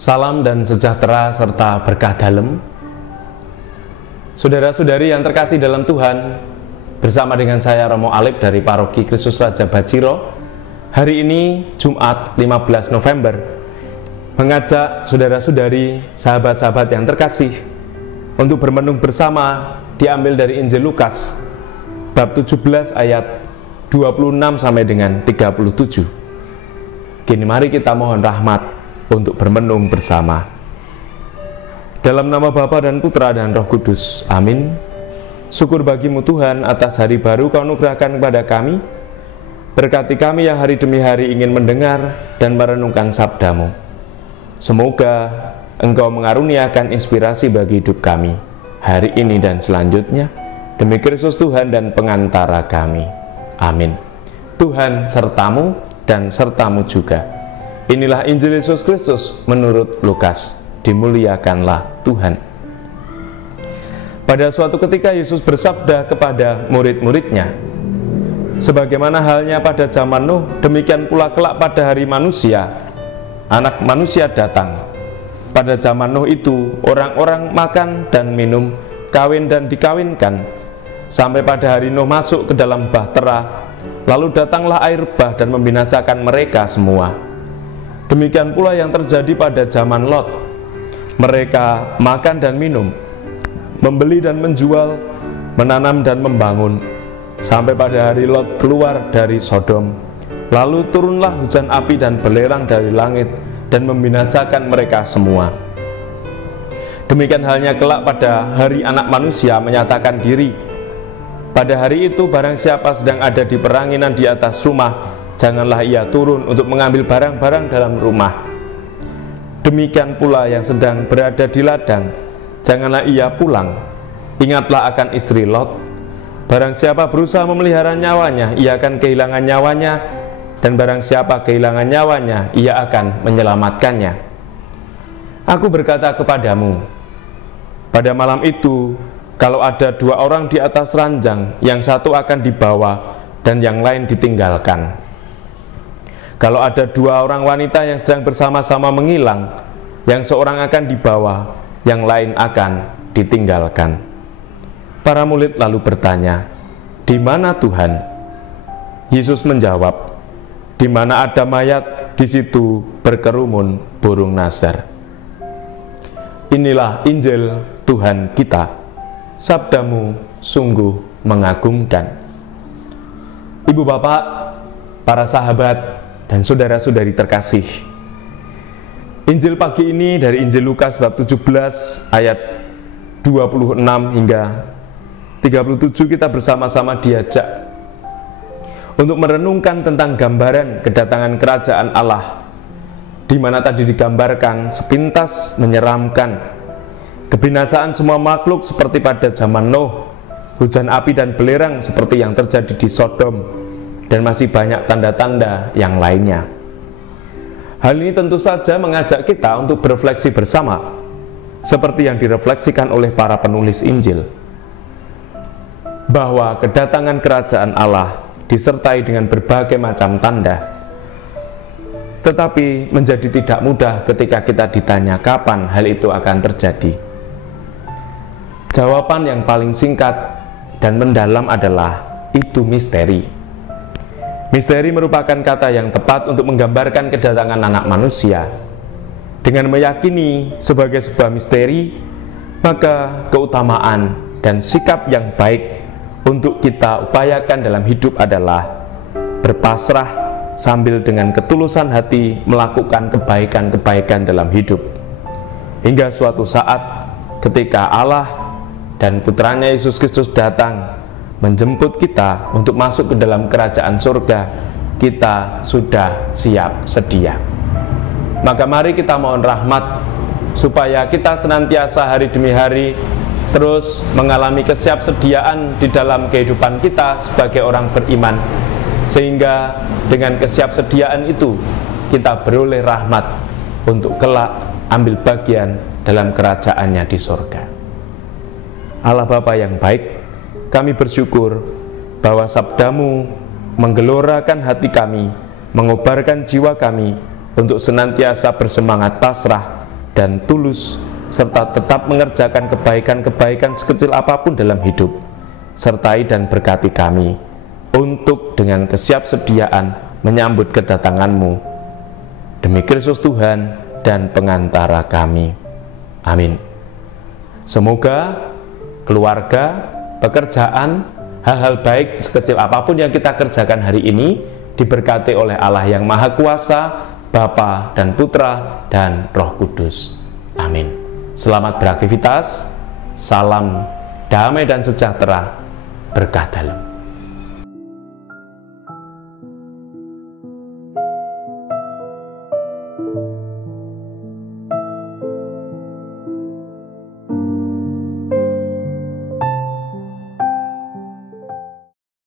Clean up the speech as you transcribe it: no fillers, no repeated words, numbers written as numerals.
Salam dan sejahtera serta berkah dalem. Saudara-saudari yang terkasih dalam Tuhan, bersama dengan saya Romo Alip dari Paroki Kristus Raja Bajiro. Hari ini Jumat 15 November mengajak saudara-saudari, sahabat-sahabat yang terkasih untuk bermenung bersama, diambil dari Injil Lukas bab 17 ayat 26 sampai dengan 37. Kini mari kita mohon rahmat untuk bermenung bersama. Dalam nama Bapa dan Putra dan Roh Kudus. Amin. Syukur bagimu Tuhan atas hari baru Kau anugerahkan kepada kami. Berkati kami yang hari demi hari ingin mendengar dan merenungkan sabdamu. Semoga Engkau mengaruniakan inspirasi bagi hidup kami hari ini dan selanjutnya, demi Kristus Tuhan dan pengantara kami. Amin. Tuhan sertamu dan sertamu juga. Inilah Injil Yesus Kristus menurut Lukas. Dimuliakanlah Tuhan. Pada suatu ketika Yesus bersabda kepada murid-muridnya, sebagaimana halnya pada zaman Nuh, demikian pula kelak pada hari manusia, Anak Manusia datang. Pada zaman Nuh itu, orang-orang makan dan minum, kawin dan dikawinkan, sampai pada hari Nuh masuk ke dalam bahtera, lalu datanglah air bah dan membinasakan mereka semua. Demikian pula yang terjadi pada zaman Lot. Mereka makan dan minum, membeli dan menjual, menanam dan membangun, sampai pada hari Lot keluar dari Sodom. Lalu turunlah hujan api dan belerang dari langit dan membinasakan mereka semua. Demikian halnya kelak pada hari Anak Manusia menyatakan diri. Pada hari itu barang siapa sedang ada di peranginan di atas rumah, janganlah ia turun untuk mengambil barang-barang dalam rumah. Demikian pula yang sedang berada di ladang, janganlah ia pulang. Ingatlah akan istri Lot. Barang siapa berusaha memelihara nyawanya, ia akan kehilangan nyawanya, dan barang siapa kehilangan nyawanya, ia akan menyelamatkannya. Aku berkata kepadamu, pada malam itu, kalau ada dua orang di atas ranjang, yang satu akan dibawa dan yang lain ditinggalkan. Kalau ada dua orang wanita yang sedang bersama-sama mengilang, yang seorang akan dibawa, yang lain akan ditinggalkan. Para murid lalu bertanya, "Di mana Tuhan?" Yesus menjawab, "Di mana ada mayat, di situ berkerumun burung nasar." Inilah Injil Tuhan kita. Sabdamu sungguh mengagumkan. Ibu bapak, para sahabat, dan saudara-saudari terkasih, Injil pagi ini dari Injil Lukas bab 17 ayat 26 hingga 37 kita bersama-sama diajak untuk merenungkan tentang gambaran kedatangan kerajaan Allah, di mana tadi digambarkan sepintas menyeramkan kebinasaan semua makhluk seperti pada zaman Nuh, hujan api dan belerang seperti yang terjadi di Sodom, dan masih banyak tanda-tanda yang lainnya. Hal ini tentu saja mengajak kita untuk berefleksi bersama, seperti yang direfleksikan oleh para penulis Injil, bahwa kedatangan kerajaan Allah disertai dengan berbagai macam tanda. Tetapi menjadi tidak mudah ketika kita ditanya kapan hal itu akan terjadi. Jawaban yang paling singkat dan mendalam adalah itu misteri. Misteri merupakan kata yang tepat untuk menggambarkan kedatangan Anak Manusia. Dengan meyakini sebagai sebuah misteri, maka keutamaan dan sikap yang baik untuk kita upayakan dalam hidup adalah berpasrah sambil dengan ketulusan hati melakukan kebaikan-kebaikan dalam hidup. Hingga suatu saat ketika Allah dan Putranya Yesus Kristus datang menjemput kita untuk masuk ke dalam kerajaan surga, kita sudah siap sedia. Maka mari kita mohon rahmat supaya kita senantiasa hari demi hari terus mengalami kesiapsediaan di dalam kehidupan kita sebagai orang beriman, sehingga dengan kesiapsediaan itu kita beroleh rahmat untuk kelak ambil bagian dalam kerajaannya di surga. Allah Bapa yang baik, kami bersyukur bahwa sabdamu menggelorakan hati kami, mengobarkan jiwa kami untuk senantiasa bersemangat pasrah dan tulus, serta tetap mengerjakan kebaikan-kebaikan sekecil apapun dalam hidup. Sertai dan berkati kami, untuk dengan kesiapsediaan menyambut kedatangan-Mu. Demi Kristus Tuhan dan pengantara kami. Amin. Semoga keluarga, pekerjaan, hal-hal baik sekecil apapun yang kita kerjakan hari ini diberkati oleh Allah yang Maha Kuasa, Bapa dan Putra dan Roh Kudus. Amin. Selamat beraktivitas. Salam damai dan sejahtera. Berkah dalam.